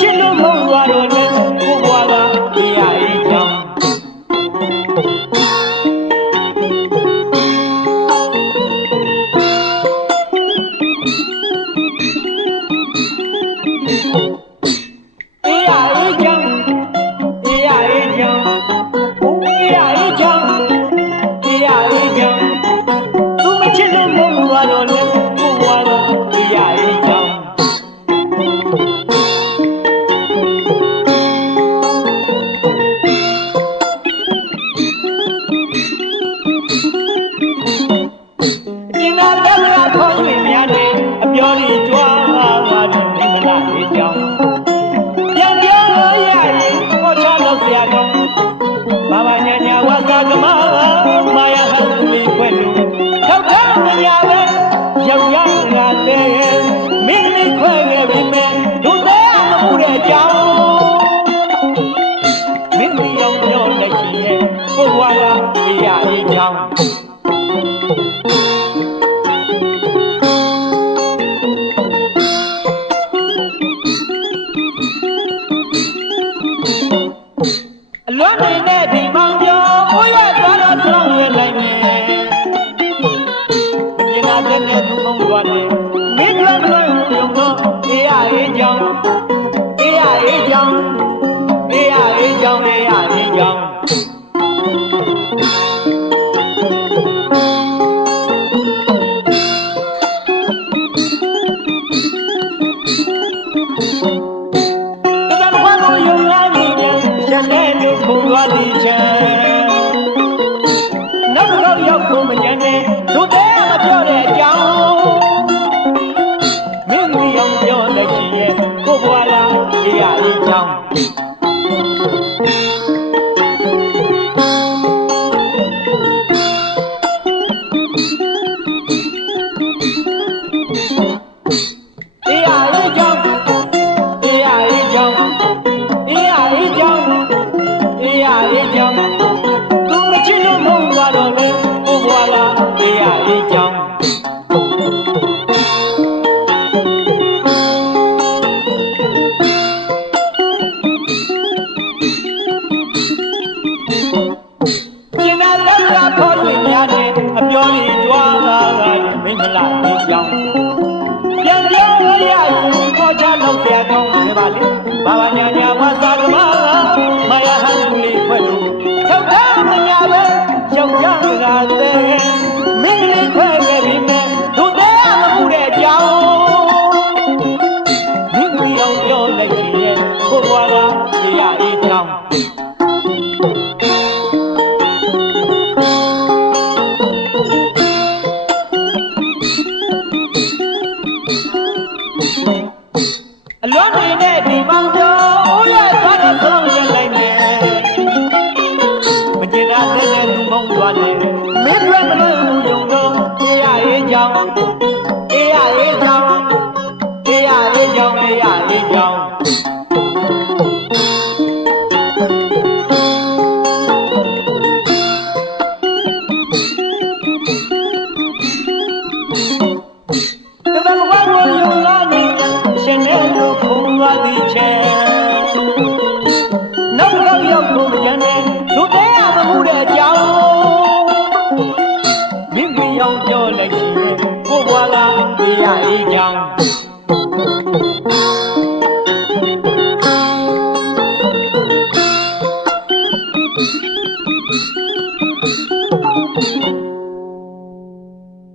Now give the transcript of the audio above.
ချစ်လို့မဟုတ်သွားတော့နဲ့ကိုဘွားကအေးအေးကြောင်း တော်လက်ချင်ရဲ့ဘုရားကဒီရည်ချောင်းအလွန်နေတဲ့ဒီမောင်ကျော်အိုးရသွားတော့ဆောင်းရဲ့လိုက်မယ်ဒီကတဲ့ငယ်သူမုံသွားတယ်မင်းတို့ကလုံးတော့အေးအေးချောင်း Cho. လားဒီကြောင်ပြန်ပြောရရင်ခေါ်ချလို့ပြန်တော့ဒီပါလေဘာဘာညာညာမစားလို့ အေးရလေးကြောင်းအေးရလေးကြောင်းအေးရလေးကြောင်းကြောင်းမိမိရောက်ကြောလိုက် လေးရလေးချောင်း